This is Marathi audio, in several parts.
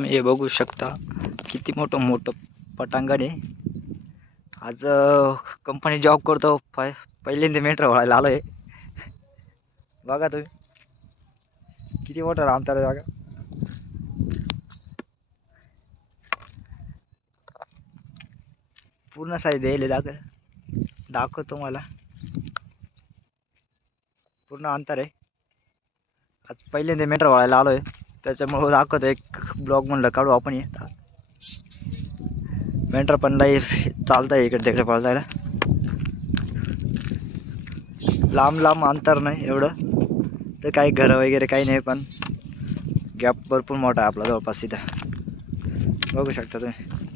तुम्ही हे बघू शकता. किती मोठं मोठं पटांगण आहे. आज कंपनी जॉब करतो. प पहिल्यांदा मेट्रो व्हायला आलो आहे बघा तुम्ही. किती मोठं अंतर आहे पूर्ण साईज द्यायला दाखव दाखवतो मला पूर्ण अंतर आहे. आज पहिल्यांदा मेट्रो व्हायला आलो आहे त्याच्यामुळं दाखवतो एक ब्लॉग म्हणलं काढू आपण येता मेंटर पण लाईफ चालतं आहे इकडे तिकडे पळतायला. लांब लांब अंतर नाही एवढं. तर काही घरं वगैरे काही नाही पण गॅप भरपूर मोठा आहे आपला जवळपास तिथं बघू शकता तुम्ही.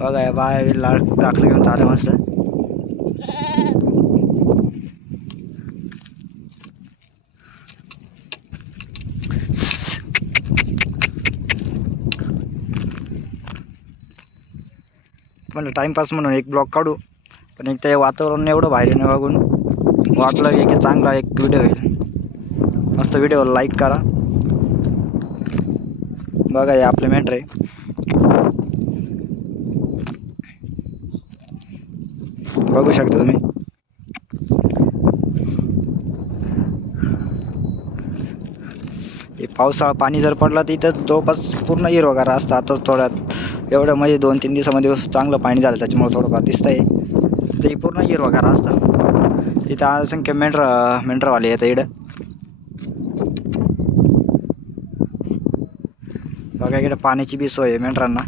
बघा या बाय लाल काकडे घेऊन चालू मस्त म्हणलं टाईमपास म्हणून एक ब्लॉग काढू पण एक ते वातावरण एवढं बाहेर येणं बघून. वाटलं की एक चांगला एक व्हिडिओ होईल मस्त व्हिडिओ लाईक करा. बघा हे आपले मेंटर आहे. बघू शकता तुम्ही. पावसाळा पाणी जर पडलं तर इथं जवळपास पूर्ण हिरवगार असतं. आताच थोड्यात एवढं म्हणजे दोन तीन दिवसामध्ये चांगलं पाणी झालं त्याच्यामुळे थोडंफार दिसतंय. ते पूर्ण हिरवगार असतं. इथं असंख्य मेंढर मेंढरवाले येतं इकडं बघा इकडे पाण्याची बी सोय आहे मेंढरांना.